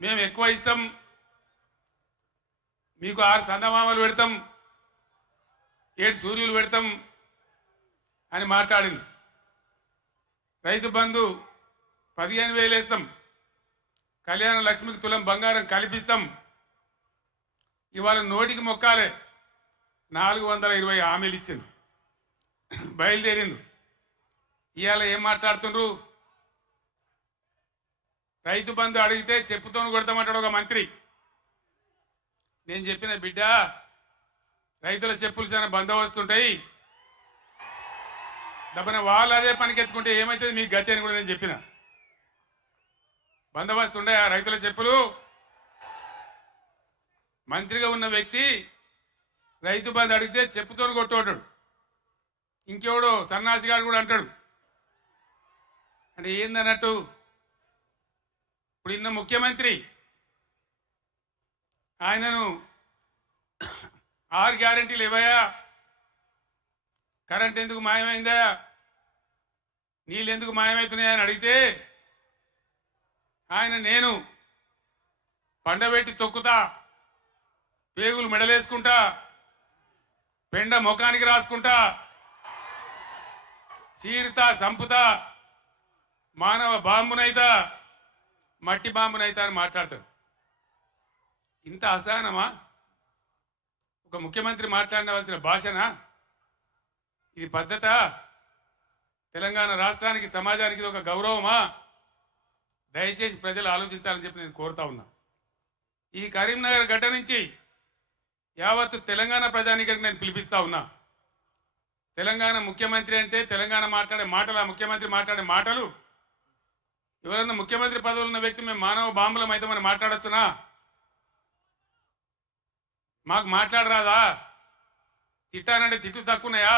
మేము ఎక్కువ ఇస్తాం, మీకు 6 సందమామలు పెడతాం, 7 సూర్యులు పెడతాం అని మాట్లాడింది. రైతు బంధు 15,000 వేస్తాం, కళ్యాణ లక్ష్మికి తులం బంగారం కల్పిస్తాం. ఇవాళ నోటికి మొక్కాలే 420 హామీలు ఇచ్చింది, బయలుదేరింది. ఇవాళ ఏం మాట్లాడుతుండ్రు? రైతు బంధు అడిగితే చెప్పుతో కొడతామంటాడు ఒక మంత్రి. నేను చెప్పిన బిడ్డ, రైతుల చెప్పులు చాలా బందోబస్తు ఉంటాయి, దబ్బన వాళ్ళు అదే పనికెత్తుకుంటే ఏమైతుంది మీకు గతి అని కూడా నేను చెప్పిన. బందోబస్తు ఉండే రైతుల చెప్పులు. మంత్రిగా ఉన్న వ్యక్తి రైతు బంధు అడిగితే చెప్పుతో కొట్టుకుంటాడు. ఇంకెవడో సన్నాసిగాడు కూడా అంటాడు. అంటే ఏందన్నట్టు? ఇప్పుడు ఇన్న ముఖ్యమంత్రి ఆయనను 6 గ్యారెంటీలు ఇవ్వయా, కరెంట్ ఎందుకు మాయమైందా, నీళ్ళు ఎందుకు మాయమవుతున్నాయని అడిగితే ఆయన నేను పండబెట్టి తొక్కుతా, పేగులు మెడలేసుకుంటా, పెండ ముఖానికి రాసుకుంటా, చీరుతా, సంపుతా, మానవ బాంబునైతా, మట్టి బాంబునైతా అని మాట్లాడతాడు. ఇంత అసహనమా? ఒక ముఖ్యమంత్రి మాట్లాడవలసిన భాషనా ఇది? పద్ధత? తెలంగాణ రాష్ట్రానికి, సమాజానికి ఇది ఒక గౌరవమా? దయచేసి ప్రజలు ఆలోచించాలని చెప్పి నేను కోరుతా ఉన్నా. ఈ కరీంనగర్ గడ్డ నుంచి యావత్తు తెలంగాణ ప్రజానీకానికి నేను పిలిపిస్తా ఉన్నా. తెలంగాణ ముఖ్యమంత్రి అంటే తెలంగాణ మాట్లాడే మాటలు, ఆ ముఖ్యమంత్రి మాట్లాడే మాటలు, ఎవరన్నా ముఖ్యమంత్రి పదవులు ఉన్న వ్యక్తి మేము మానవ బాంబులం అయితే మనం మాట్లాడొచ్చునా? మాకు మాట్లాడరాదా? తిట్టానంటే తిట్టు తక్కువన్నాయా?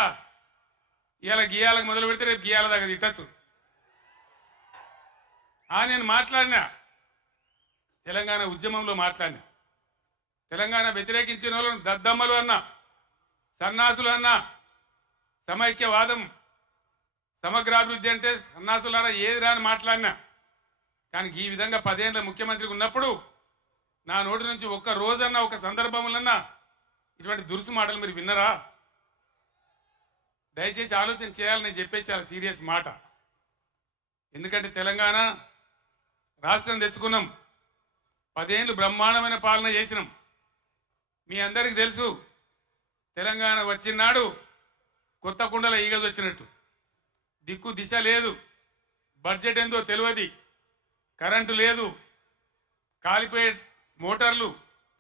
ఇవాళ గీయాలకు మొదలు పెడితే రేపు గీయాల దాకా తిట్టచ్చు. నేను మాట్లాడినా, తెలంగాణ ఉద్యమంలో మాట్లాడినా, తెలంగాణ వ్యతిరేకించిన వాళ్ళను దద్దమ్మలు అన్నా, సన్నాసులు అన్నా, సమైక్యవాదం, సమగ్రాభివృద్ధి అంటే సన్నాసులారా ఏది రాని మాట్లాడినా. కానీ ఈ విధంగా 10 ఏళ్ళ ముఖ్యమంత్రికి ఉన్నప్పుడు నా నోటి నుంచి ఒక్క రోజన్నా, ఒక సందర్భంలోన్నా ఇటువంటి దురుసు మాటలు మీరు విన్నరా? దయచేసి ఆలోచన చేయాలని నేను చెప్పేది చాలా సీరియస్ మాట. ఎందుకంటే తెలంగాణ రాష్ట్రం తెచ్చుకున్నాం, 10 ఏళ్ళు బ్రహ్మాండమైన పాలన చేసినాం. మీ అందరికీ తెలుసు, తెలంగాణ వచ్చినాడు కొత్త కుండల ఈగలు వచ్చినట్టు, దిక్కు దిశ లేదు, బడ్జెట్ ఏందో తెలియదు, కరెంటు లేదు, కాలిపోయే మోటార్లు,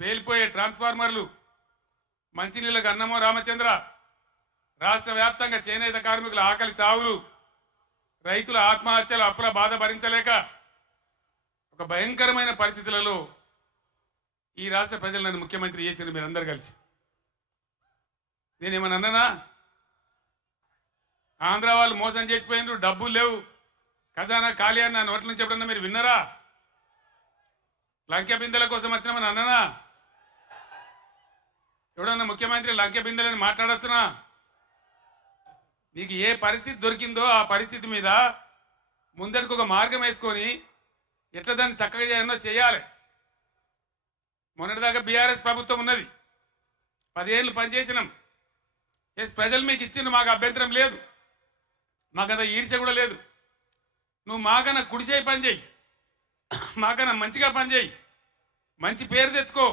పేలిపోయే ట్రాన్స్ఫార్మర్లు, మంచినీళ్ళకు అన్నమో రామచంద్ర, రాష్ట్ర వ్యాప్తంగా చేనేత కార్మికుల ఆకలి చావులు, రైతుల ఆత్మహత్యలు, అప్పుల బాధ భరించలేక ఒక భయంకరమైన పరిస్థితులలో ఈ రాష్ట్ర ప్రజలు నన్ను ముఖ్యమంత్రి చేసిన మీరందరూ కలిసి. నేనేమన్నా అన్నానా? ఆంధ్ర వాళ్ళు మోసం చేసిపోయినారు, డబ్బులు లేవు, ఖజానా ఖాళీ అని నా నోట్ల నుంచి ఎప్పుడన్నా మీరు విన్నారా? లంకె బిందెల కోసం వచ్చినామని అన్నానా? ఎవడన్నా ముఖ్యమంత్రి లంకె బిందెలని మాట్లాడొచ్చునా? నీకు ఏ పరిస్థితి దొరికిందో ఆ పరిస్థితి మీద ముందరికి ఒక మార్గం వేసుకొని ఎట్లా దాన్ని చక్కగా చేయాలో చేయాలి. మొన్నటిదాకా బీఆర్ఎస్ ప్రభుత్వం ఉన్నది, 10 ఏళ్ళు పనిచేసినాం. ప్రజలు మీకు ఇచ్చిండు, మాకు అభ్యంతరం లేదు, మాకంత ఈర్ష్య కూడా లేదు. నువ్వు మాకన్నా కుడిసే పని చేయి, మాకన్నా మంచిగా పని చేయి, మంచి పేరు తెచ్చుకో,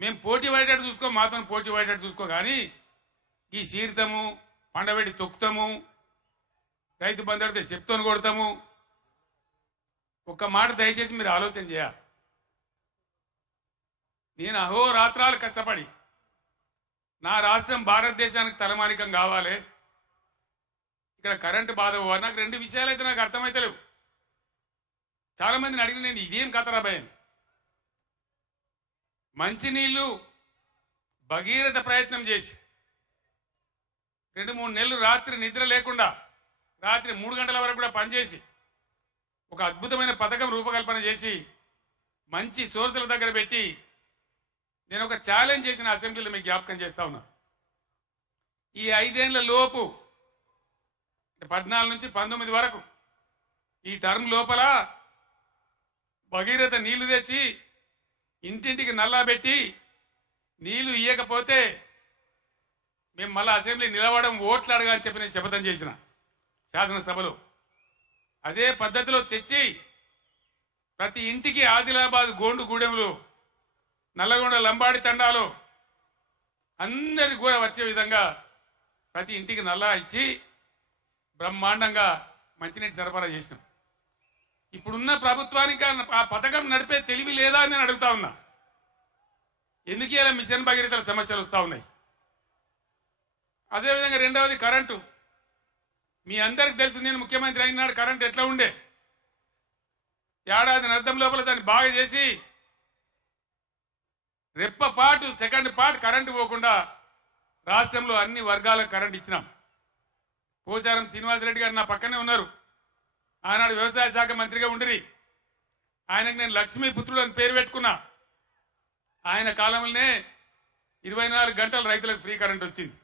మేము పోటీ పడేటట్టు చూసుకో, మాతో పోటీ పడేటట్టు చూసుకో. కానీ ఈ సీరితము, పండబెట్టి తొక్కుతాము, రైతు బంధు అడితే చెప్తోని కొడతాము. ఒక్క మాట దయచేసి మీరు ఆలోచన చేయాలి. నేను అహోరాత్రాలు కష్టపడి నా రాష్ట్రం భారతదేశానికి తలమానికం కావాలి, ఇక్కడ కరెంటు బాధ పోవాలి. నాకు 2 విషయాలు అయితే నాకు అర్థమైతలేవు. చాలా మందిని అడిగిన నేను ఇదేం కథరాబాయ్ అని. మంచినీళ్ళు భగీరథ ప్రయత్నం చేసి 2-3 నెలలు రాత్రి నిద్ర లేకుండా రాత్రి 3 గంటల వరకు కూడా పనిచేసి ఒక అద్భుతమైన పథకం రూపకల్పన చేసి మంచి సోర్సుల దగ్గర పెట్టి నేను ఒక ఛాలెంజ్ చేసిన అసెంబ్లీలో మీకు జ్ఞాపకం చేస్తా ఉన్నా. ఈ 5 ఏళ్ల లోపు 14 నుంచి 19 వరకు ఈ టర్మ్ లోపల భగీరథ నీళ్లు తెచ్చి ఇంటింటికి నల్లా పెట్టి నీళ్లు ఇయ్యకపోతే మేము మళ్ళీ అసెంబ్లీ నిలవడం ఓట్లు అడగా అని చెప్పి నేను శపథం చేసిన శాసనసభలో. అదే పద్ధతిలో తెచ్చి ప్రతి ఇంటికి ఆదిలాబాద్ గోండు గూడెంలో నల్లగొండ లంబాడి తండాలో అందరికి కూడా వచ్చే విధంగా ప్రతి ఇంటికి నల్లా ఇచ్చి బ్రహ్మాండంగా మంచినీటి సరఫరా చేసినాం. ఇప్పుడున్న ప్రభుత్వానికి ఆ పథకం నడిపే తెలివి లేదా అని నేను అడుగుతా ఉన్నా. ఎందుకు ఇలా మిషన్ భగీరథల సమస్యలు వస్తూ ఉన్నాయి? అదేవిధంగా రెండవది కరెంటు. మీ అందరికి తెలుసు, నేను ముఖ్యమంత్రి అయినాడు కరెంటు ఎట్లా ఉండే. ఏడాది అర్థం లోపల దాన్ని బాగా చేసి రెప్పపాటు సెకండ్ పార్ట్ కరెంటు పోకుండా రాష్ట్రంలో అన్ని వర్గాలకు కరెంట్ ఇచ్చినాం. పోచారం శ్రీనివాసరెడ్డి గారు నా పక్కనే ఉన్నారు. ఆనాడు వ్యవసాయ శాఖ మంత్రిగా ఉండిరి. ఆయనకు నేను లక్ష్మీపుత్రుడు అని పేరు పెట్టుకున్నా. ఆయన కాలంలోనే 24 గంటలు రైతులకు ఫ్రీ కరెంట్ వచ్చింది.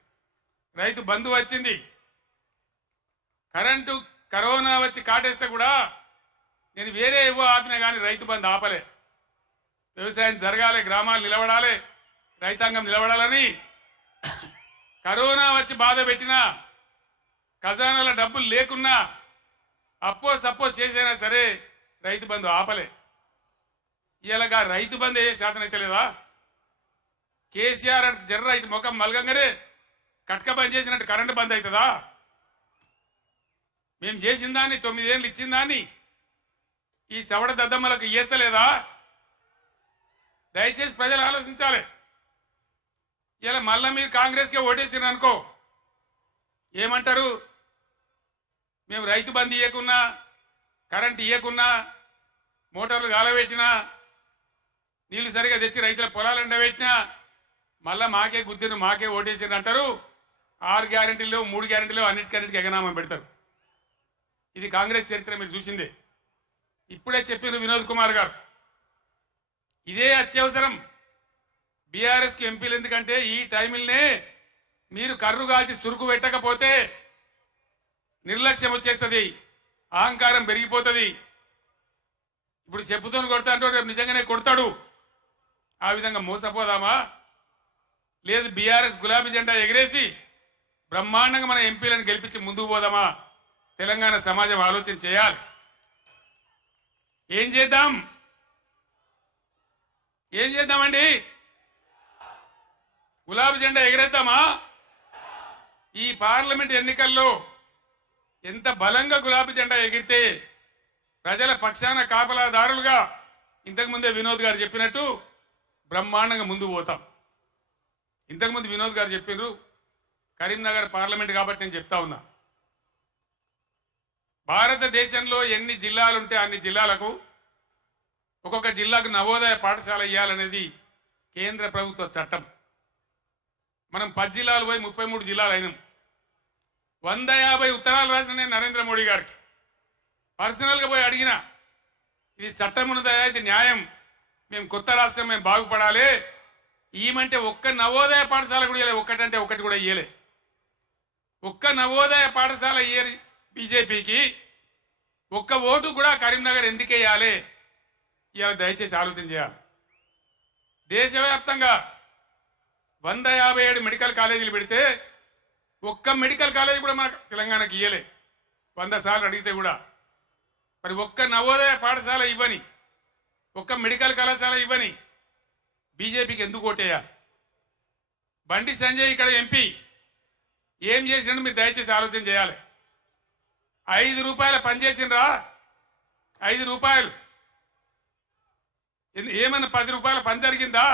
రైతు బంధు వచ్చింది. కరెంటు కరోనా వచ్చి కాటేస్తే కూడా నేను వేరే ఏవో ఆపినా కానీ రైతు బంధు ఆపలే. వ్యవసాయం జరగాలి, గ్రామాలు నిలబడాలి, రైతాంగం నిలబడాలని కరోనా వచ్చి బాధ పెట్టినా, ఖజానాల డబ్బులు లేకున్నా, అప్పో సప్పో చేసైనా సరే రైతు బంధు ఆపలే. ఇలాగా రైతు బంధు అయ్యే శాతం అయితే లేదా? కేసీఆర్ జర్ర ఇటు ముఖం మలగంగానే కట్క బంద్ చేసినట్టు కరెంటు బంద్ అవుతుందా? మేము చేసిన దాన్ని 9 ఏళ్ళు ఇచ్చిన దాన్ని ఈ చవడ దద్దమ్మలకు ఇయ్యలేదా? దయచేసి ప్రజలు ఆలోచించాలి. ఇలా మళ్ళా మీరు కాంగ్రెస్కే ఓటేసిన అనుకో ఏమంటారు? మేము రైతు బంద్ ఇయ్యకున్నా, కరెంట్ ఇయ్యకున్నా, మోటార్లు గాలబెట్టినా, నీళ్లు సరిగా తెచ్చి రైతుల పొలాలు ఎండబెట్టినా మళ్ళా మాకే గుద్దిను, మాకే ఓటేసిన అంటారు. 6 గ్యారెంటీలు 3 గ్యారెంటీలు అన్నిటికన్నిటికీ ఎగనామం పెడతారు. ఇది కాంగ్రెస్ చరిత్ర మీరు చూసిందే. ఇప్పుడే చెప్పిన వినోద్ కుమార్ గారు ఇదే అత్యవసరం బీఆర్ఎస్కి ఎంపీలు. ఎందుకంటే ఈ టైంలోనే మీరు కర్రు కాల్చి సురుకు పెట్టకపోతే నిర్లక్ష్యం వచ్చేస్తుంది, అహంకారం పెరిగిపోతుంది. ఇప్పుడు చెప్పుతో కొడతా అంటే రేపు నిజంగానే కొడతాడు. ఆ విధంగా మోసపోదామా? లేదు బీఆర్ఎస్ గులాబీ జెండా ఎగిరేసి బ్రహ్మాండంగా మన ఎంపీలను గెలిపించి ముందుకు పోదామా? తెలంగాణ సమాజం ఆలోచన చేయాలి. ఏం చేద్దాం? ఏం చేద్దామండి? గులాబీ జెండా ఎగిరేద్దామా? ఈ పార్లమెంట్ ఎన్నికల్లో ఎంత బలంగా గులాబీ జెండా ఎగిరితే ప్రజల పక్షాన కాపలాదారులుగా ఇంతకుముందే వినోద్ గారు చెప్పినట్టు బ్రహ్మాండంగా ముందు పోతాం. ఇంతకుముందు వినోద్ గారు చెప్పినారు కరీంనగర్ పార్లమెంట్ కాబట్టి నేను చెప్తా ఉన్నా. భారతదేశంలో ఎన్ని జిల్లాలుంటే అన్ని జిల్లాలకు ఒక్కొక్క జిల్లాకు నవోదయ పాఠశాల ఇవ్వాలనేది కేంద్ర ప్రభుత్వ చట్టం. మనం 10 జిల్లాలు పోయి 33 జిల్లాలు అయినాం. 150 ఉత్తరాలు రాసిన నేను నరేంద్ర మోడీ గారికి పర్సనల్గా పోయి అడిగిన, ఇది చట్టం ఉన్నదయా, ఇది న్యాయం, మేము కొత్త రాష్ట్రం, మేము బాగుపడాలి, ఈమంటే ఒక్క నవోదయ పాఠశాల కూడా ఇవ్వలే. ఒక్కటంటే ఒకటి కూడా ఇయ్యలే. ఒక్క నవోదయ పాఠశాల ఇయ్యని బీజేపీకి ఒక్క ఓటు కూడా కరీంనగర్ ఎందుకు వేయాలి? ఇవాళ దయచేసి ఆలోచన చేయాలి. దేశవ్యాప్తంగా 157 మెడికల్ కాలేజీలు పెడితే ఒక్క మెడికల్ కాలేజీ కూడా మన తెలంగాణకి ఇయ్యలే. 100 సార్లు అడిగితే కూడా. మరి ఒక్క నవోదయ పాఠశాల ఇవ్వని, ఒక్క మెడికల్ కళాశాల ఇవ్వని బీజేపీకి ఎందుకు ఓటేయాలి? బండి సంజయ్ ఇక్కడ ఎంపీ ఏం చేసినట్టు మీరు దయచేసి ఆలోచన చేయాలి. 5 రూపాయల పని చేసిండ్రా? 5 రూపాయలు ఏమన్నా 10 రూపాయల పని జరిగిందా?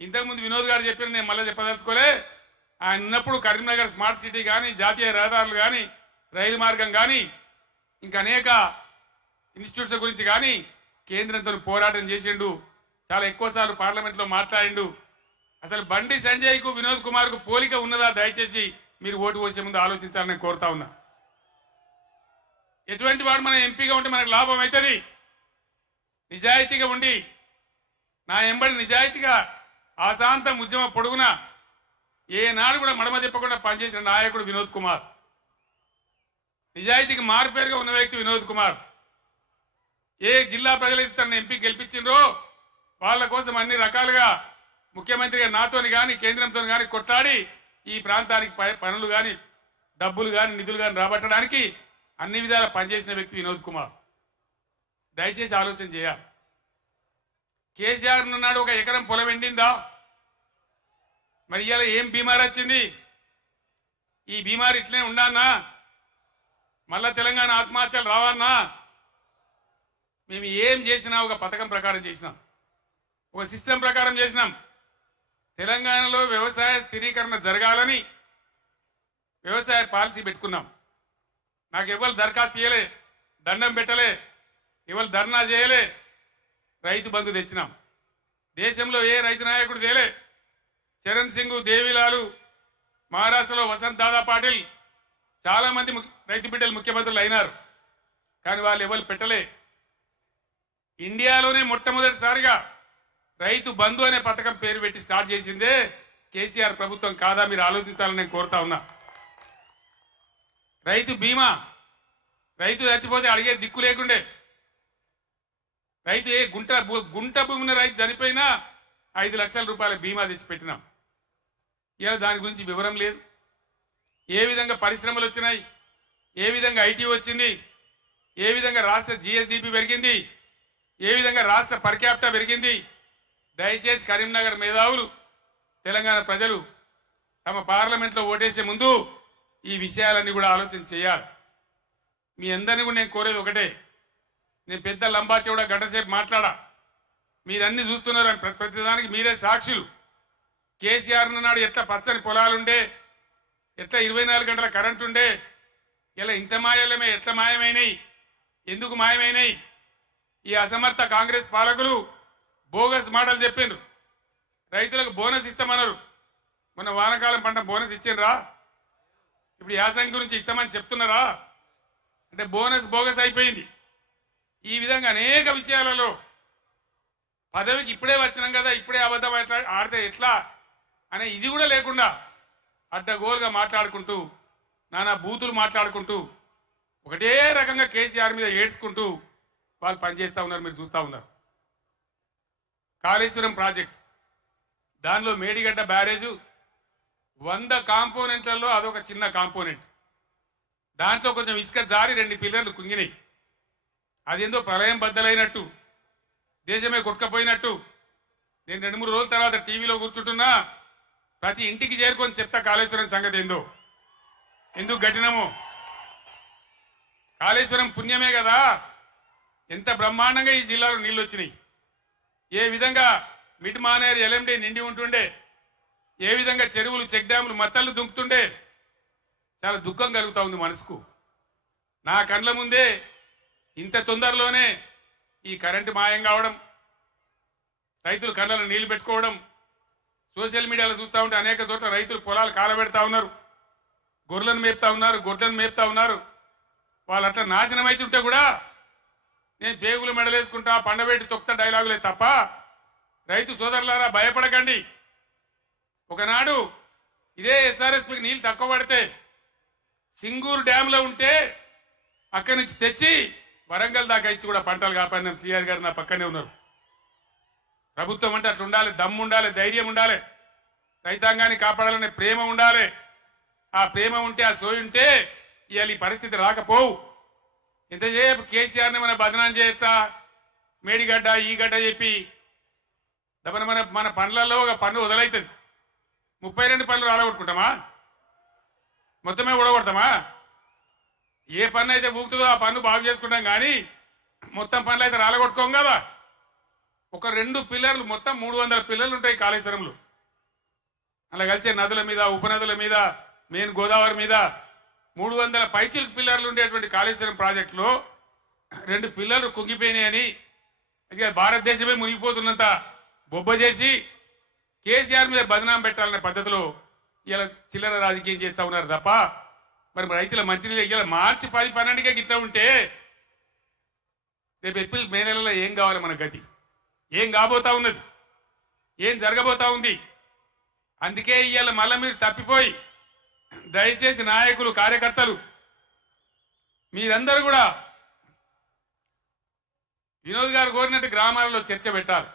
ఇంతకుముందు వినోద్ గారు చెప్పిన, నేను మళ్ళీ చెప్పదలుచుకోలే. ఆయన ఉన్నప్పుడు కరీంనగర్ స్మార్ట్ సిటీ కానీ, జాతీయ రహదారులు కానీ, రైలు మార్గం కానీ, ఇంకా అనేక ఇన్స్టిట్యూట్స్ గురించి కానీ కేంద్రంతో పోరాటం చేసిండు. చాలా ఎక్కువసార్లు పార్లమెంట్లో మాట్లాడిండు. అసలు బండి సంజయ్కు వినోద్ కుమార్కు పోలిక ఉన్నదా? దయచేసి మీరు ఓటు పోసే ముందు ఆలోచించాలని కోరుతా ఉన్నా. ఎటువంటి వాడు మన ఎంపీగా ఉంటే మనకు లాభం అవుతుంది? నిజాయితీగా ఉండి నా ఎంబడి నిజాయితీగా ఆశాంతం ఉద్యమ పొడుగున ఏనాడు కూడా మడమ తిప్పకుండా పనిచేసిన నాయకుడు వినోద్ కుమార్. నిజాయితీకి మారుపేరుగా ఉన్న వ్యక్తి వినోద్ కుమార్. ఏ జిల్లా ప్రజలైతే తన ఎంపీ గెలిపించిండ్రో వాళ్ళ కోసం అన్ని రకాలుగా ముఖ్యమంత్రిగా నాతోని కానీ కేంద్రంతో కానీ కొట్లాడి ఈ ప్రాంతానికి పనులు కానీ డబ్బులు కానీ నిధులు కానీ రాబట్టడానికి అన్ని విధాలా పనిచేసిన వ్యక్తి వినోద్ కుమార్. దయచేసి ఆలోచన చేయాలి. కేసీఆర్ ఉన్నాడు, ఒక ఎకరం పొలం ఎండిందా? మరి ఇవాళ ఏం బీమార్ వచ్చింది? ఈ బీమార్ ఇట్లనే ఉండానా? మళ్ళా తెలంగాణ ఆత్మహత్యలు రావన్నా? మేము ఏం చేసినా ఒక పథకం ప్రకారం చేసినాం, ఒక సిస్టమ్ ప్రకారం చేసినాం. తెలంగాణలో వ్యవసాయ స్థిరీకరణ జరగాలని వ్యవసాయ పాలసీ పెట్టుకున్నాం. నాకు ఎవరు దరఖాస్తు చేయలే, దండం పెట్టలే, ఎవరు ధర్నా చేయలే. రైతు బంధు తెచ్చినాం. దేశంలో ఏ రైతు నాయకుడు తేలే. చరణ్ సింగ్, దేవిలాలు, మహారాష్ట్రలో వసంత్ దాదా పాటిల్, చాలా మంది రైతు బిడ్డలు ముఖ్యమంత్రులు అయినారు. కానీ వాళ్ళు ఎవరు పెట్టలే. ఇండియాలోనే మొట్టమొదటిసారిగా రైతు బంధు అనే పథకం పేరు పెట్టి స్టార్ట్ చేసిందే కేసీఆర్ ప్రభుత్వం కాదా? మీరు ఆలోచించాలని నేను కోరుతా ఉన్నా. రైతు బీమా, రైతు చచ్చిపోతే అడిగే దిక్కు లేకుండే. రైతు గుంట భూమిన రైతు చనిపోయినా 5 లక్షల రూపాయల బీమా తెచ్చిపెట్టినాం. ఇలా దాని గురించి వివరం లేదు. ఏ విధంగా పరిశ్రమలు వచ్చినాయి, ఏ విధంగా ఐటీ వచ్చింది, ఏ విధంగా రాష్ట్ర జిఎస్డిపి పెరిగింది, ఏ విధంగా రాష్ట్ర పర్ క్యాపిటా పెరిగింది. దయచేసి కరీంనగర్ మేధావులు, తెలంగాణ ప్రజలు తమ పార్లమెంట్లో ఓటేసే ముందు ఈ విషయాలన్నీ కూడా ఆలోచన చేయాలి. మీ అందరినీ కూడా నేను కోరేది ఒకటే. నేను పెద్ద లంబా చెవుడా గంటసేపు మాట్లాడా, మీరన్నీ చూస్తున్నారు. ప్రతిదానికి మీరే సాక్షులు. కేసీఆర్ నాడు ఎట్లా పచ్చని పొలాలుండే, ఎట్లా 24 గంటల కరెంటు ఉండే, ఇలా ఇంత మాయలమే ఎట్లా మాయమైనాయి, ఎందుకు మాయమైనాయి? ఈ అసమర్థ కాంగ్రెస్ పాలకులు బోగస్ మాటలు చెప్పిండ్రు. రైతులకు బోనస్ ఇస్తామన్నారు. మొన్న వానకాలం పంట బోనస్ ఇచ్చిండ్రా? ఇప్పుడు యాసంగి గురించి ఇస్తామని చెప్తున్నారా? అంటే బోనస్ బోగస్ అయిపోయింది. ఈ విధంగా అనేక విషయాలలో పదవికి ఇప్పుడే వచ్చినాం కదా, ఇప్పుడే అబద్ధం ఆడితే ఎట్లా అనే ఇది కూడా లేకుండా అడ్డగోలుగా మాట్లాడుకుంటూ, నానా బూతులు మాట్లాడుకుంటూ, ఒకటే రకంగా కేసీఆర్ మీద ఏడ్చుకుంటూ వాళ్ళు పనిచేస్తూ ఉన్నారు. మీరు చూస్తూ ఉన్నారు. కాళేశ్వరం ప్రాజెక్ట్, దానిలో మేడిగడ్డ బ్యారేజు 100 కాంపోనెంట్లలో అదొక చిన్న కాంపోనెంట్. దాంట్లో కొంచెం ఇసుక జారి 2 పిల్లర్లు కుంగినాయి. అదేందో ప్రళయం బద్దలైనట్టు, దేశమే కొట్టుకపోయినట్టు. నేను 2-3 రోజుల తర్వాత టీవీలో కూర్చుంటున్నా, ప్రతి ఇంటికి చేరుకొని చెప్తా కాళేశ్వరం సంగతి ఏందో, ఎందుకు గట్టినమో. కాళేశ్వరం పుణ్యమే కదా, ఎంత బ్రహ్మాండంగా ఈ జిల్లాలో నీళ్లు వచ్చినాయి. ఏ విధంగా మిడ్ మానేరు ఎల్ఎండి నిండి ఉంటుండే, ఏ విధంగా చెరువులు చెక్ డ్యాములు మత్తళ్ళు దుంకుతుండే. చాలా దుఃఖం కలుగుతా ఉంది మనసుకు. నా కళ్ళ ముందే ఇంత తొందరలోనే ఈ కరెంటు మాయం కావడం, రైతులు కళ్ళలో నీళ్లు పెట్టుకోవడం, సోషల్ మీడియాలో చూస్తూ ఉంటే అనేక చోట్ల రైతులు పొలాలు కాలబెడతా ఉన్నారు, గొర్రెలను మేపుతా ఉన్నారు, గొడ్లను మేపుతా ఉన్నారు. వాళ్ళు అట్లా నాశనం అవుతుంటే కూడా నేను పేగులు మెడలేసుకుంటా, పండబెట్టి తొక్త డైలాగులే తప్ప, రైతు సోదరులారా భయపడకండి. ఒకనాడు ఇదే ఎస్ఆర్ఎస్పీకి నీళ్లు తక్కువ పడితే సింగూరు డ్యాంలో ఉంటే అక్కడి నుంచి తెచ్చి వరంగల్ దాకా ఇచ్చి కూడా పంటలు కాపాడినాం. సిఆర్ గారు నా పక్కనే ఉన్నారు. ప్రభుత్వం అంటే అట్లా ఉండాలి, దమ్ము ఉండాలి, ధైర్యం ఉండాలి, రైతాంగాన్ని కాపాడాలనే ప్రేమ ఉండాలి. ఆ ప్రేమ ఉంటే, ఆ సోయి ఉంటే ఇవాళ ఈ పరిస్థితి రాకపోవు. ఇంతసేపు కేసీఆర్ని మన బదనాం చేయొచ్చా? మేడిగడ్డ ఈ గడ్డ చెప్పి మన మన పనులలో ఒక పన్ను వదలవుతుంది. 32 పనులు రాలగొట్టుకుంటామా? మొత్తమే ఊడగొడతామా? ఏ పన్ను అయితే ఊగుతుందో ఆ పన్ను బాగు చేసుకుంటాం, కానీ మొత్తం పనులు అయితే రాలగొట్టుకోం కదా. ఒక 2 పిల్లర్లు, మొత్తం 300 పిల్లర్లు ఉంటాయి కాళేశ్వరంలో. అలా కలిసే నదుల మీద, ఉపనదుల మీద, మెయిన్ గోదావరి మీద 300 పైచిలకు పిల్లర్లు ఉండేటువంటి కాళేశ్వరం ప్రాజెక్టులో 2 పిల్లర్లు కుంగిపోయినాయని ఇక భారతదేశమే మునిగిపోతున్నంత బొబ్బ చేసి కేసీఆర్ మీద బదనాం పెట్టాలనే పద్ధతిలో ఇలా చిల్లర రాజకీయం చేస్తూ ఉన్నారు తప్ప, మరి రైతుల మంచినీళ్ళు ఇలా మార్చి 10-12కే గిట్లా ఉంటే రేపు ఏప్రిల్ మే నెలలో ఏం కావాలి? మన గతి ఏం కాబోతా ఉన్నది, ఏం జరగబోతా ఉంది? అందుకే ఇవాళ మళ్ళీ మీరు తప్పిపోయి, దయచేసి నాయకులు, కార్యకర్తలు మీరందరూ కూడా వినోద్ గారు కోరినట్టు గ్రామాలలో చర్చ పెట్టాలి.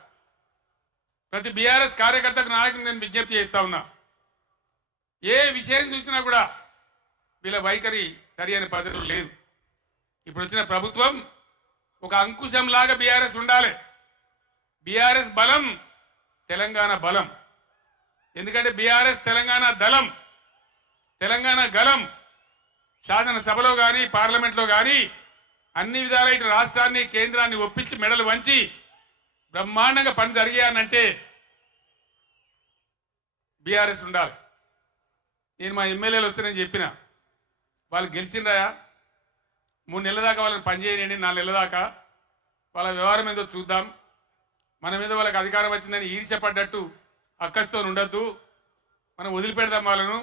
ప్రతి బీఆర్ఎస్ కార్యకర్తకు నాయకులు నేను విజ్ఞప్తి చేస్తా ఉన్నా, ఏ విషయం చూసినా కూడా వీళ్ళ వైఖరి సరి అయిన పద్ధతులు లేదు. ఇప్పుడు వచ్చిన ప్రభుత్వం ఒక అంకుశంలాగా బీఆర్ఎస్ ఉండాలి. బీఆర్ఎస్ బలం తెలంగాణ బలం. ఎందుకంటే బీఆర్ఎస్ తెలంగాణ దళం, తెలంగాణ గలం. శాసనసభలో కానీ పార్లమెంట్లో కానీ అన్ని విధాల ఇటు రాష్ట్రాన్ని కేంద్రాన్ని ఒప్పించి మెడలు వంచి బ్రహ్మాండంగా పని జరిగాయనంటే బీఆర్ఎస్ ఉండాలి. నేను మా ఎమ్మెల్యేలు వస్తానని చెప్పిన, వాళ్ళు గెలిచిండ్రాయా 3 నెలల దాకా వాళ్ళని పనిచేయండి, 4 నెలల దాకా వాళ్ళ వ్యవహారం ఏదో చూద్దాం, మన మీద వాళ్ళకి అధికారం వచ్చిందని ఈర్ష్యపడ్డట్టు అక్కస్తో ఉండద్దు, మనం వదిలిపెడదాం వాళ్ళను,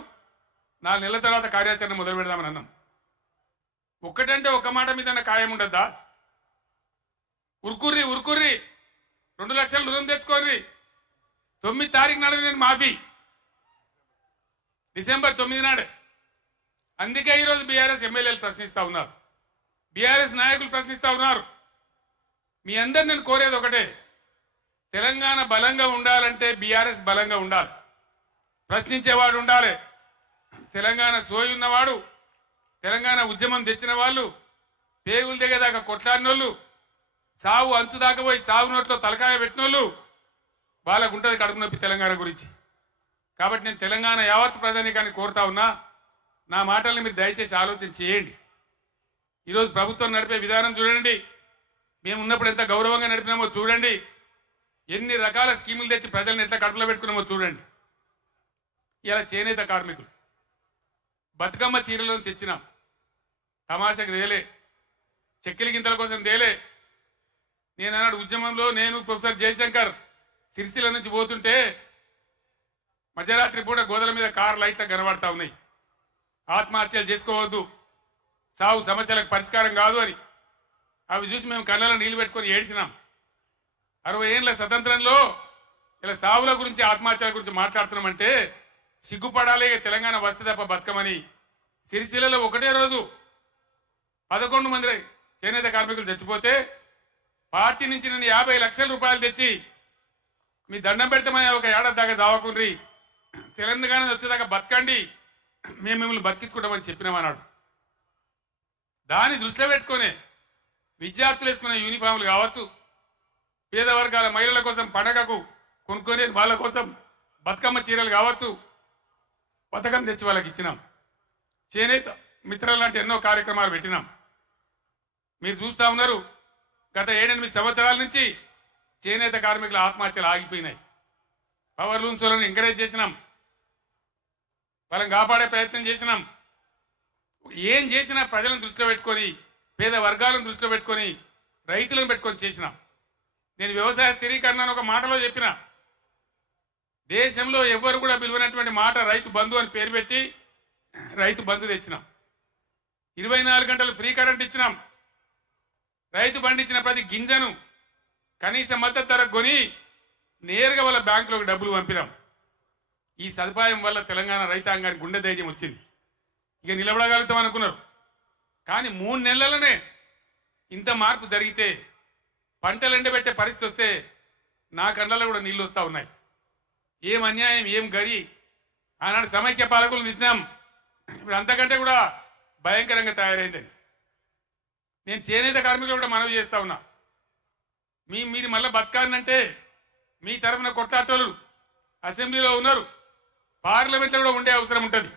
4 నెలల తర్వాత కార్యాచరణ మొదలు పెడదామని అన్నాం. ఒక్కటంటే ఒక్క మాట మీద ఖాయం ఉండద్దా? ఉరుకుర్రి 2 లక్షలు రుణం తెచ్చుకోర్రి, 9 తారీఖు నాడు నేను మాఫీ, డిసెంబర్ 9 నాడే. అందుకే ఈరోజు బీఆర్ఎస్ ఎమ్మెల్యేలు ప్రశ్నిస్తా ఉన్నారు, బీఆర్ఎస్ నాయకులు ప్రశ్నిస్తా ఉన్నారు. మీ అందరు నేను కోరేది ఒకటే, తెలంగాణ బలంగా ఉండాలంటే బీఆర్ఎస్ బలంగా ఉండాలి, ప్రశ్నించేవాడు ఉండాలి. తెలంగాణ సోయి ఉన్నవాడు, తెలంగాణ ఉద్యమం తెచ్చిన వాళ్ళు, పేగులు దిగేదాకా కొట్లాడినోళ్ళు, సావు అంచు దాకా పోయి సాగు నోట్లో తలకాయ పెట్టినోళ్ళు, వాళ్ళకు ఉంటుంది కడుపు నొప్పి తెలంగాణ గురించి. కాబట్టి నేను తెలంగాణ యావత్ ప్రజానీకాన్ని కోరుతా ఉన్నా, నా మాటల్ని మీరు దయచేసి ఆలోచన చేయండి. ఈరోజు ప్రభుత్వం నడిపే విధానం చూడండి, మేము ఉన్నప్పుడు ఎంత గౌరవంగా నడిపినామో చూడండి, ఎన్ని రకాల స్కీములు తెచ్చి ప్రజల్ని ఎట్లా కడుపులో పెట్టుకున్నామో చూడండి. ఇలా చేనేత కార్మికులు బతుకమ్మ చీరలను తెచ్చినాం, తమాషకు తేలే, చెక్కిలి గింతల కోసం తేలే. నేను అన్నాడు ఉద్యమంలో నేను ప్రొఫెసర్ జయశంకర్ సిరిసిల్ల నుంచి పోతుంటే మధ్యరాత్రి పూట గోదల మీద కార్ లైట్లు కనబడతా ఉన్నాయి, ఆత్మహత్యలు చేసుకోవద్దు, సాగు సమస్యలకు పరిష్కారం కాదు అని. అవి చూసి మేము కళ్ళలో నీళ్లు పెట్టుకొని ఏడ్చినాం. 60 ఏళ్ల స్వతంత్రంలో ఇలా సావుల గురించి ఆత్మహత్యల గురించి మాట్లాడుతున్నామంటే సిగ్గుపడాలి. తెలంగాణ వస్తే తప్ప బతకమని సిరిసిల్లలో ఒకటే రోజు 11 మంది చేనేత కార్మికులు చచ్చిపోతే పార్టీ నుంచి నేను 50 లక్షల రూపాయలు తెచ్చి మీ దండం పెడతామని ఒక ఏడాది దాకా చావకుండ్రి, తెలంగాణ వచ్చేదాకా బతకండి, మేము మిమ్మల్ని బతికించుకుంటామని చెప్పినామన్నాడు. దాన్ని దృష్టిలో పెట్టుకునే విద్యార్థులు వేసుకునే యూనిఫామ్లు కావచ్చు, పేద వర్గాల మహిళల కోసం పండగకు కొనుక్కొని వాళ్ళ కోసం బతుకమ్మ చీరలు కావచ్చు, పథకం తెచ్చి వాళ్ళకి ఇచ్చినాం. చేనేత మిత్రులు లాంటి ఎన్నో కార్యక్రమాలు పెట్టినాం. మీరు చూస్తూ ఉన్నారు, గత 7-8 సంవత్సరాల నుంచి చేనేత కార్మికుల ఆత్మహత్యలు ఆగిపోయినాయి. పవర్ లూమ్స్ వాళ్ళని ఎంకరేజ్ చేసినాం, వాళ్ళని కాపాడే ప్రయత్నం చేసినాం. ఏం చేసినా ప్రజలను దృష్టిలో పెట్టుకొని, పేద వర్గాలను దృష్టిలో పెట్టుకొని, రైతులను పెట్టుకొని చేసినాం. నేను వ్యవసాయ స్థిరీకరణ అని ఒక మాటలో చెప్పిన, దేశంలో ఎవరు కూడా పిలువనటువంటి మాట రైతు బంధు అని పేరు పెట్టి రైతు బంధు తెచ్చినాం. 24 గంటలు ఫ్రీ కరెంట్ ఇచ్చినాం. రైతు పండించిన ప్రతి గింజను కనీస మద్దతు ధరకు కొని నేరుగా వాళ్ళ బ్యాంకులోకి డబ్బులు పంపినాం. ఈ సదుపాయం వల్ల తెలంగాణ రైతాంగానికి గుండె ధైర్యం వచ్చింది. ఇక నిలబడగలుగుతాం అనుకున్నారు, కానీ 3 నెలలనే ఇంత మార్పు జరిగితే, పంటలు ఎండబెట్టే పరిస్థితి వస్తే నా కళ్ళలో కూడా నీళ్ళు వస్తూ ఉన్నాయి. ఏం అన్యాయం, ఏం గరి. ఆనాడు సమైక్య పాలకులు ఇచ్చినాం, ఇప్పుడు అంతకంటే కూడా భయంకరంగా తయారైందని. నేను చేనేత కార్మికులు కూడా మనవి చేస్తా ఉన్నా, మీరు మళ్ళీ బతకాలంటే మీ తరఫున కొట్లాటోళ్ళు అసెంబ్లీలో ఉన్నారు, పార్లమెంట్లో కూడా ఉండే అవసరం ఉంటుంది.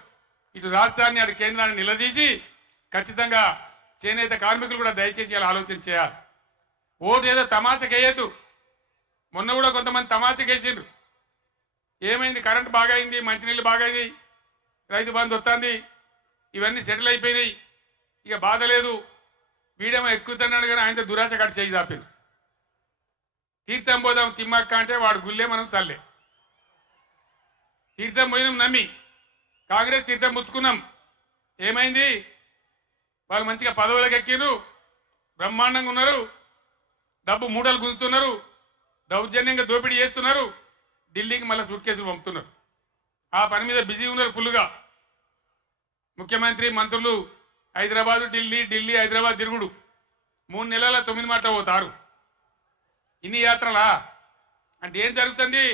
ఇటు రాష్ట్రాన్ని అటు కేంద్రాన్ని నిలదీసి ఖచ్చితంగా చేనేత కార్మికులు కూడా దయచేసి ఇలా ఆలోచన చేయాలి. ఓటు ఏదో తమాషకేయద్దు. మొన్న కూడా కొంతమంది తమాషకేసిండ్రు. ఏమైంది, కరెంట్ బాగా అయింది, మంచినీళ్ళు బాగా అయింది, రైతు బంధు వస్తుంది, ఇవన్నీ సెటిల్ అయిపోయినాయి, ఇక బాధ లేదు, వీడేమో ఎక్కుతున్నాడు కానీ ఆయనతో దురాశ కట్టి చేయి చాపింది. తీర్థం పోదాం తిమ్మక్క అంటే వాడు గుల్లే, మనం సల్లే. తీర్థం పోయినాం నమ్మి, కాంగ్రెస్ తీర్థం పుచ్చుకున్నాం. ఏమైంది, వాళ్ళు మంచిగా పదవులకు ఎక్కిరు, బ్రహ్మాండంగా ఉన్నారు, డబ్బు మూటలు గుంజుతున్నారు, దౌర్జన్యంగా దోపిడీ చేస్తున్నారు, ఢిల్లీకి మళ్ళీ సూట్ కేసులు పంపుతున్నారు. ఆ పని మీద బిజీ ఉన్నారు ఫుల్గా. ముఖ్యమంత్రి మంత్రులు హైదరాబాదు ఢిల్లీ, ఢిల్లీ హైదరాబాద్ తిరుగుడు. 3 నెలల 9 మాటలు పోతారు. ఇన్ని యాత్రలా అంటే ఏం జరుగుతుంది?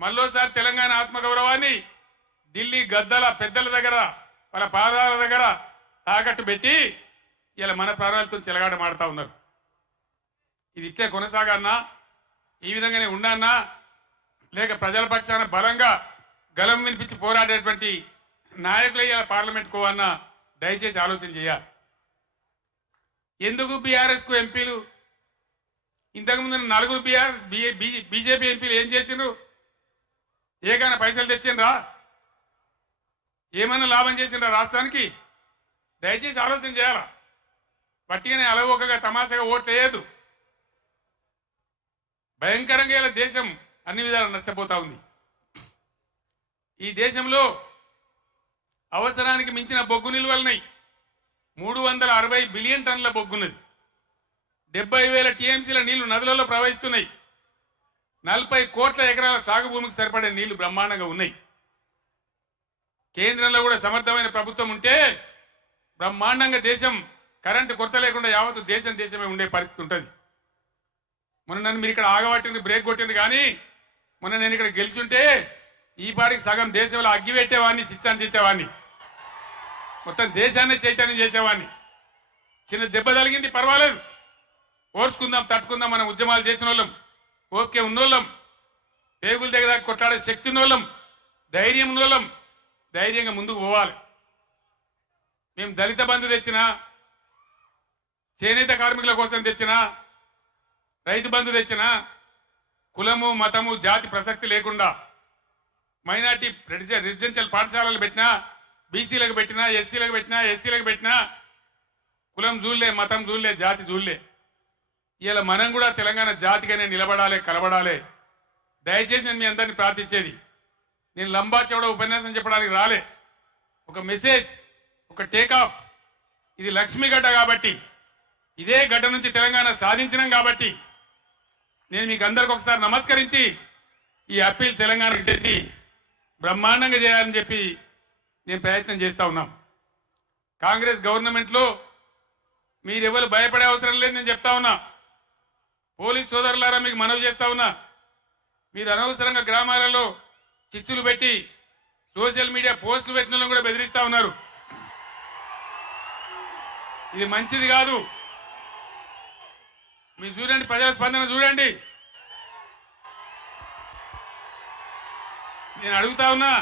మళ్ళోసారి తెలంగాణ ఆత్మగౌరవాన్ని ఢిల్లీ గద్దల పెద్దల దగ్గర వాళ్ళ పాదాల దగ్గర తాకట్టు పెట్టి ఇలా మన ప్రాణాలతో చెలగాట మాడుతూ ఉన్నారు. ఇది ఇట్లే కొనసాగన్నా, ఈ విధంగానే ఉండన్నా, లేక ప్రజల పక్షాన బలంగా గలం వినిపించి పోరాడేటువంటి నాయకులు ఇలా పార్లమెంట్ కో అన్న దయచేసి ఆలోచన చేయాలి. ఎందుకు బీఆర్ఎస్ కు ఎంపీలు ఇంతకుముందు 4 బీజేపీ ఎంపీలు ఏం చేసిండ్రు? ఏకైనా పైసలు తెచ్చిండ్రా? ఏమన్నా లాభం చేసిండ్రా రాష్ట్రానికి? దయచేసి ఆలోచన చేయాలా. పట్టిగానే అలవోకగా తమాషగా ఓట్లు వేయద్దు. భయంకరంగా ఇలా దేశం అన్ని విధాలు నష్టపోతా ఉంది. ఈ దేశంలో అవసరానికి మించిన బొగ్గు నిల్వలున్నాయి. 360 బిలియన్ టన్నుల బొగ్గున్నది. 70,000 టీఎంసీల నీళ్లు నదులలో ప్రవహిస్తున్నాయి. 40 కోట్ల ఎకరాల సాగు భూమికి సరిపడే నీళ్లు బ్రహ్మాండంగా ఉన్నాయి. కేంద్రంలో కూడా సమర్థమైన ప్రభుత్వం ఉంటే బ్రహ్మాండంగా దేశం కరెంటు కొరత లేకుండా యావత్తు దేశమే ఉండే పరిస్థితి ఉంటుంది. మొన్న నన్ను మీరు ఇక్కడ ఆగబట్టింది, బ్రేక్ కొట్టింది. కానీ మొన్న నేను ఇక్కడ గెలిచి ఉంటే ఈ పాటికి సగం దేశంలో అగ్గి పెట్టేవాడిని, శిక్షణ ఇచ్చేవాడిని, మొత్తం దేశాన్ని చైతన్యం చేసేవాడిని. చిన్న దెబ్బ తగిలింది, పర్వాలేదు, ఓర్చుకుందాం, తట్టుకుందాం. మనం ఉద్యమాలు చేసిన వాళ్ళం, ఓకే ఉన్నోళ్ళం, పేగుల దగ్గర కొట్లాడే శక్తి ఉన్నోళ్ళం, ధైర్యం ఉన్నోళ్ళం, ధైర్యంగా ముందుకు పోవాలి. మేము దళిత బంధు తెచ్చినా, చేనేత కార్మికుల కోసం తెచ్చినా, రైతు బంధు తెచ్చినా, కులము మతము జాతి ప్రసక్తి లేకుండా మైనార్టీ రెసిడెన్షియల్ పాఠశాలలు పెట్టినా, బీసీలకు పెట్టినా, ఎస్సీలకు పెట్టినా, ఎస్సీలకు పెట్టినా, కులం చూడలే, మతం చూడలే, జాతి చూడలే. ఇలా మనం కూడా తెలంగాణ జాతిగానే నిలబడాలి, కలబడాలి. దయచేసి నేను మీ అందరినీ ప్రార్థించేది, నేను లంబా చౌడ ఉపన్యాసం చెప్పడానికి రాలే. ఒక మెసేజ్, ఒక టేక్ ఆఫ్. ఇది లక్ష్మీ గడ్డ కాబట్టి, ఇదే గడ్డ నుంచి తెలంగాణ సాధించినాం కాబట్టి నేను మీకు అందరికి ఒకసారి నమస్కరించి ఈ అప్పీల్ తెలంగాణకు చేసి బ్రహ్మాండంగా చేయాలని చెప్పి నేను ప్రయత్నం చేస్తా ఉన్నాం. కాంగ్రెస్ గవర్నమెంట్లో మీరెవరు భయపడే అవసరం లేదు, నేను చెప్తా ఉన్నా. పోలీస్ సోదరులారా మీకు మనవి చేస్తా ఉన్నా, మీరు అనవసరంగా గ్రామాలలో చిచ్చులు పెట్టి సోషల్ మీడియా పోస్టులు పెట్టిన వాళ్ళని కూడా బెదిరిస్తా ఉన్నారు. ఇది మంచిది కాదు. మీరు చూడండి, ప్రజల స్పందన చూడండి. నేను అడుగుతా ఉన్నా,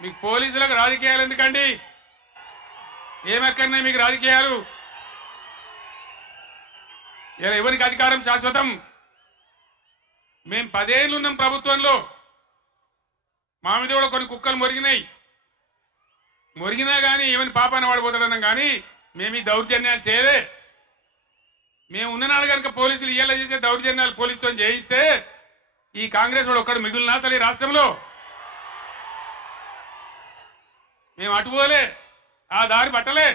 మీకు పోలీసులకు రాజకీయాలు ఎందుకండి? ఏమెక్కడనే మీకు రాజకీయాలు? ఇలా ఎవరికి అధికారం శాశ్వతం? మేము 10 ఏళ్ళు ఉన్నాం ప్రభుత్వంలో. మా మీద కూడా కొన్ని కుక్కలు మొరిగినా కానీ ఏమని పాపాన వాడిపోతాడన్నాం. కానీ మేము ఈ దౌర్జన్యాలు చేయలే. మేము ఉన్ననాడు కనుక పోలీసులు ఇయ్యాల చేసే దౌర్జన్యాలు పోలీసుతో చేయిస్తే ఈ కాంగ్రెస్ వాడు ఒక్కడు మిగులునా అసలు ఈ రాష్ట్రంలో? మేము అటుపోలే, ఆ దారి పట్టలే.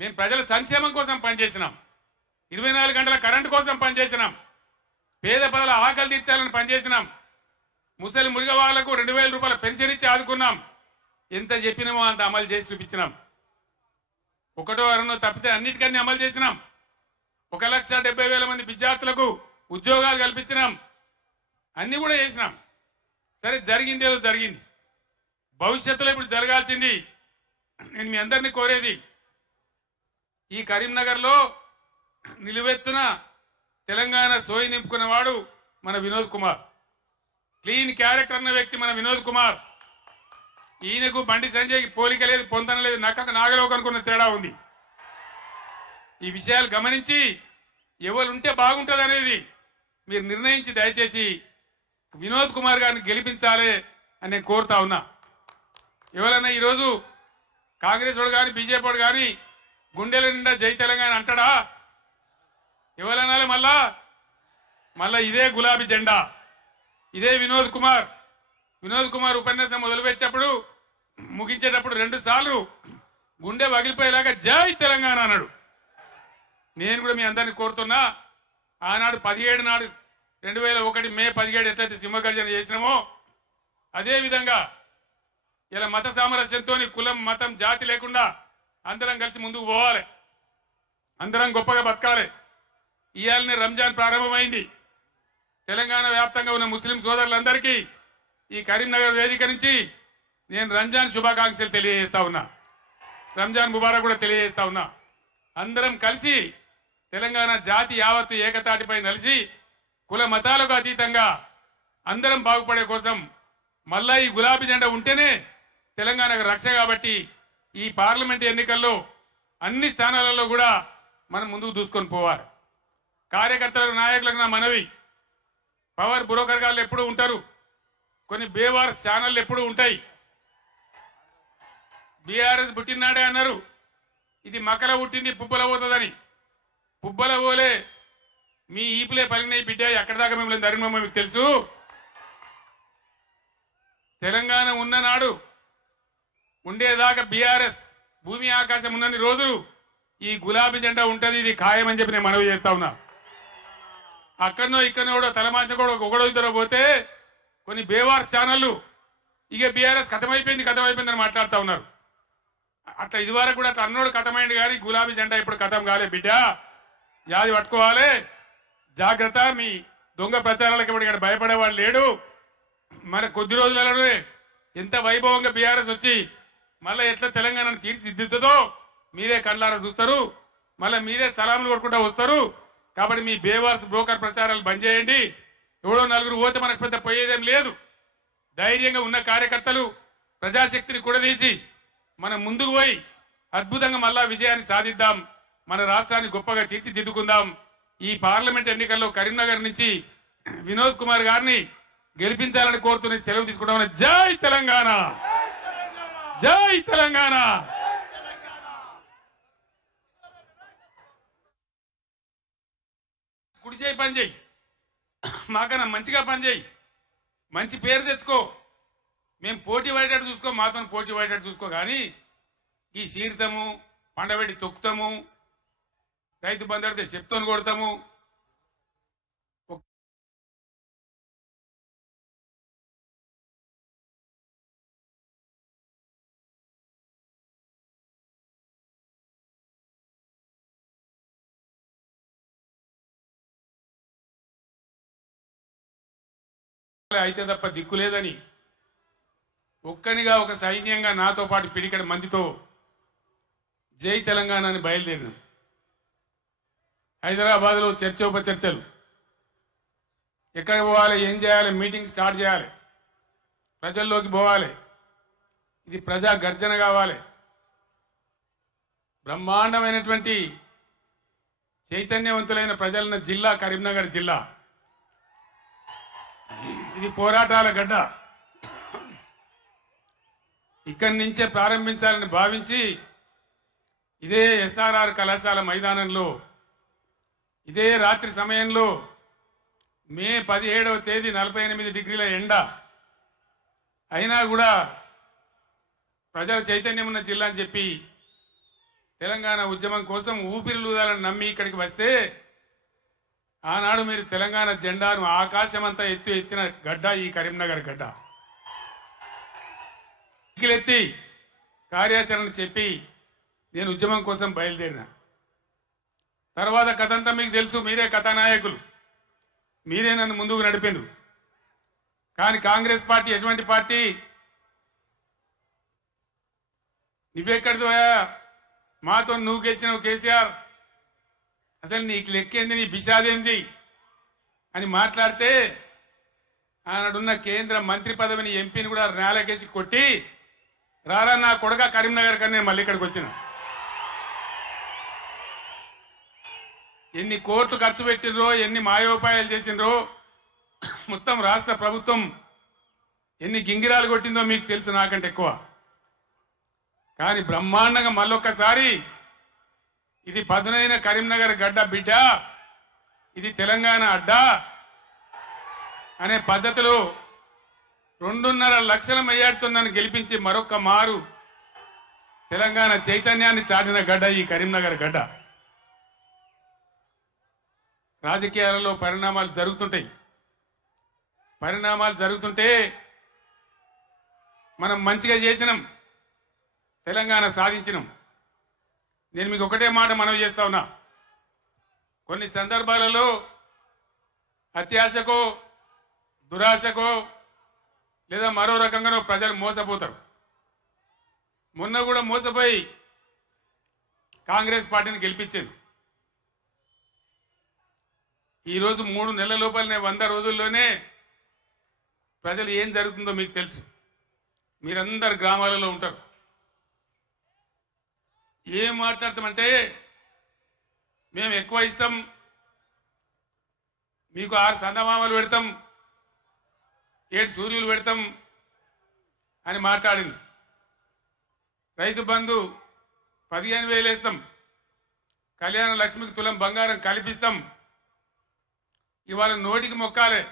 మేము ప్రజల సంక్షేమం కోసం పనిచేసినాం, 24 గంటల కరెంటు కోసం పనిచేసినాం, పేద ప్రజల ఆకలి తీర్చాలని పనిచేసినాం, ముసలి మురిగ వాళ్లకు 2000 రూపాయల పెన్షన్ ఇచ్చి ఆదుకున్నాం. ఎంత చెప్పినామో అంత అమలు చేసి చూపించినాం. ఒకటో అరణో తప్పితే అన్నిటికన్నీ అమలు చేసినాం. 1,70,000 మంది విద్యార్థులకు ఉద్యోగాలు కల్పించినాం. అన్ని కూడా చేసినాం. సరే, జరిగింది ఏదో జరిగింది. భవిష్యత్తులో ఇప్పుడు జరగాల్సింది, నేను మీ అందరినీ కోరేది, ఈ కరీంనగర్లో నిలువెత్తున తెలంగాణ సోయి నింపుకున్నవాడు మన వినోద్ కుమార్. క్లీన్ క్యారెక్టర్ అన్న వ్యక్తి మన వినోద్ కుమార్. ఈయనకు బండి సంజయ్కి పోలిక లేదు, పొంతన లేదు, నక్కకు నాగలోకి అనుకున్న తేడా ఉంది. ఈ విషయాలు గమనించి ఎవరు ఉంటే బాగుంటుంది అనేది మీరు నిర్ణయించి దయచేసి వినోద్ కుమార్ గారిని గెలిపించాలి అని నేను కోరుతా ఉన్నా. ఎవరైనా ఈరోజు కాంగ్రెస్ వాడు కానీ బీజేపీ వాడు కానీ గుండెల నిండా జై తెలంగాణ అంటాడా? ఎవరనాలి? మళ్ళా ఇదే గులాబీ జెండా, ఇదే వినోద్ కుమార్ ఉపన్యాసం మొదలుపెట్టేటప్పుడు ముగించేటప్పుడు 2 సార్లు గుండె పగిలిపోయేలాగా జై తెలంగాణ అన్నాడు. నేను కూడా మీ అందరినీ కోరుతున్నా, ఆనాడు 17 నాడు 2001 మే 17 ఎట్లయితే సింహగర్జన చేసినామో అదే విధంగా ఇలా మత సామరస్యంతో కులం మతం జాతి లేకుండా అందరం కలిసి ముందుకు పోవాలి, అందరం గొప్పగా బతకాలి. ఇయాలనే రంజాన్ ప్రారంభమైంది. తెలంగాణ వ్యాప్తంగా ఉన్న ముస్లిం సోదరులందరికీ ఈ కరీంనగర్ వేదిక నుంచి నేను రంజాన్ శుభాకాంక్షలు తెలియజేస్తా ఉన్నా. రంజాన్ ముబారక్ కూడా తెలియజేస్తా ఉన్నా. అందరం కలిసి తెలంగాణ జాతి యావత్తు ఏకతాటిపై నలిసి కుల మతాలకు అతీతంగా అందరం బాగుపడే కోసం మళ్ళా ఈ గులాబీ జెండా ఉంటేనే తెలంగాణకు రక్ష. కాబట్టి ఈ పార్లమెంట్ ఎన్నికల్లో అన్ని స్థానాలలో కూడా మనం ముందుకు దూసుకొని పోవాలి. కార్యకర్తలకు నాయకులకు నా మనవి, పవర్ బ్రోకర్ గాళ్ళు ఎప్పుడు ఉంటారు, కొన్ని బేవార్స్ ఛానళ్ళు ఎప్పుడు ఉంటాయి. బీఆర్ఎస్ పుట్టినాడే అన్నారు, ఇది మకల పుట్టింది పుబ్బల పోతుందని. పుబ్బల పోలే మీ ఈపులే పలిగినాయి బిడ్డ. ఎక్కడి దాకా మిమ్మల్ని ధర్మమ్మ మీకు తెలుసు. తెలంగాణ ఉన్ననాడు ఉండేదాకా బీఆర్ఎస్ భూమి ఆకాశం ఉన్నన్ని రోజులు ఈ గులాబీ జెండా ఉంటది, ఇది ఖాయమని చెప్పి నేను మనవి చేస్తా ఉన్నా. అక్కడనో ఇక్కడనో కూడా తలమాంచ కూడా ఒకడో ఇద్దరు పోతే కొన్ని బేవార్స్ ఛానళ్ళు ఇక బీఆర్ఎస్ కథమైపోయిందని మాట్లాడుతూ ఉన్నారు. అట్లా ఇదివరకు కూడా అట్లా అన్నోడు కథమైంది, కానీ గులాబీ జెండా ఇప్పుడు కథం కాలే బిడ్డ. యాది పట్టుకోవాలి, జాగ్రత్త. మీ దొంగ ప్రచారాలకు ఇప్పుడు ఇక్కడ భయపడేవాడు లేడు. మరి కొద్ది రోజులలోనే ఎంత వైభవంగా బీఆర్ఎస్ వచ్చి మళ్ళీ ఎట్లా తెలంగాణను తీర్చిదిద్దుతుందో మీరే కళ్ళారా చూస్తారు. మళ్ళీ మీరే సలాములు కొట్టుకుంటా వస్తారు. కాబట్టి మీ బేవార్స్ బ్రోకర్ ప్రచారాలు బంద్ చేయండి. ఎవడో నలుగురు పోతే మనకు పెద్ద పోయేదేం లేదు. ధైర్యంగా ఉన్న కార్యకర్తలు ప్రజాశక్తిని కూడదీసి మనం ముందుకు పోయి అద్భుతంగా మళ్ళా విజయాన్ని సాధిద్దాం. మన రాష్ట్రాన్ని గొప్పగా తీర్చిదిద్దుకుందాం. ఈ పార్లమెంట్ ఎన్నికల్లో కరీంనగర్ నుంచి వినోద్ కుమార్ గారిని గెలిపించాలని కోరుతున్న సెలవు తీసుకుంటామని. జై తెలంగాణ, జై తెలంగాణ. కుడిచేయి పని చేయి, మాకన్నా మంచిగా పని చేయి, మంచి పేరు తెచ్చుకో. మేము పోటీ పడేటట్టు చూసుకో, మాతో పోటీ పడేటట్టు చూసుకో. కానీ ఈ సీడతాము, పండబెట్టి తొక్కుతాము, రైతు బంధు అడితే చెప్తోని కొడతాము. అయితే తప్ప దిక్కు లేదని ఒక్కనిగా ఒక సైన్యంగా నాతో పాటు పిడికడ మందితో జై తెలంగాణ అని బయలుదేరినాం. హైదరాబాద్లో చర్చోపచర్చలు, ఎక్కడికి పోవాలి, ఏం చేయాలి, మీటింగ్ స్టార్ట్ చేయాలి, ప్రజల్లోకి పోవాలి, ఇది ప్రజా గర్జన కావాలి. బ్రహ్మాండమైనటువంటి చైతన్యవంతులైన ప్రజలున్న జిల్లా కరీంనగర్ జిల్లా. ఇది పోరాటాల గడ్డ. ఇక్కడి నుంచే ప్రారంభించాలని భావించి ఇదే ఎస్ఆర్ఆర్ కళాశాల మైదానంలో ఇదే రాత్రి సమయంలో మే 17వ తేదీ 48 డిగ్రీల ఎండ అయినా కూడా ప్రజల చైతన్యం ఉన్న జిల్లా అని చెప్పి తెలంగాణ ఉద్యమం కోసం ఊపిరిలూదాలని నమ్మి ఇక్కడికి వస్తే ఆనాడు మీరు తెలంగాణ జెండాను ఆకాశమంతా ఎత్తిన గడ్డ ఈ కరీంనగర్ గడ్డ. ఎత్తి కార్యాచరణ చెప్పి నేను ఉద్యమం కోసం బయలుదేరిన తర్వాత కథంతా మీకు తెలుసు. మీరే కథానాయకులు, మీరే నన్ను ముందుకు నడిపిండ్రు. కానీ కాంగ్రెస్ పార్టీ ఎటువంటి పార్టీ? నువ్వెక్కడిదోయా, మాతో నువ్వు గెలిచినావు కేసీఆర్, అసలు నీకు లెక్కేంది, నీ బిషాదేంది అని మాట్లాడితే ఆనాడున్న కేంద్ర మంత్రి పదవిని ఎంపీని కూడా నేలకేసి కొట్టి రారా నా కొడుక కరీంనగర్ కన్నా నేను మళ్ళీ ఇక్కడికి వచ్చిన. ఎన్ని కోట్లు ఖర్చు పెట్టినరో, ఎన్ని మాయోపాయాలు చేసినరో, మొత్తం రాష్ట్ర ప్రభుత్వం ఎన్ని గింగిరాలు కొట్టిందో మీకు తెలుసు నాకంటే ఎక్కువ. కానీ బ్రహ్మాండంగా మళ్ళొక్కసారి ఇది పదునైన కరీంనగర్ గడ్డ బిడ్డ, ఇది తెలంగాణ అడ్డా అనే పద్ధతిలో 2.5 లక్షల మెజార్టీతో నన్ను గెలిపించి మరొక మారు తెలంగాణ చైతన్యాన్ని చాటిన గడ్డ ఈ కరీంనగర్ గడ్డ. రాజకీయాలలో పరిణామాలు జరుగుతుంటే మనం మంచిగా చేసినాం, తెలంగాణ సాధించినాం. నేను మీకు ఒకటే మాట మనవి చేస్తా ఉన్నా, కొన్ని సందర్భాలలో అత్యాశకో దురాశకో లేదా మరో రకంగానో ప్రజలు మోసపోతారు. మొన్న కూడా మోసపోయి కాంగ్రెస్ పార్టీని గెలిపించింది. ఈరోజు 3 నెలల లోపలనే 100 రోజుల్లోనే ప్రజలు ఏం జరుగుతుందో మీకు తెలుసు. మీరందరు గ్రామాలలో ఉంటారు. ఏం మాట్లాడతామంటే మేము ఎక్కువ ఇస్తాం, మీకు 6 సందమామలు పెడతాం, 7 సూర్యులు పెడతాం అని మాట్లాడింది. రైతు బంధు 15,000 వేస్తాం, కళ్యాణ లక్ష్మికి తులం బంగారం కల్పిస్తాం. ఇవాళ నోటికి మొక్కాలే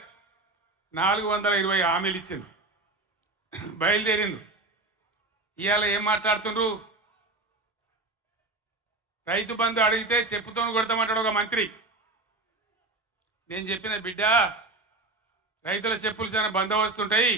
420 హామీలు ఇచ్చింది, బయలుదేరింది. ఇవాళ ఏం మాట్లాడుతుండ్రు? రైతు బంధు అడిగితే చెప్పుతో కొడతామంటాడు ఒక మంత్రి. నేను చెప్పిన బిడ్డ, రైతుల చెప్పులు చాలా బందోబస్తుంటాయి,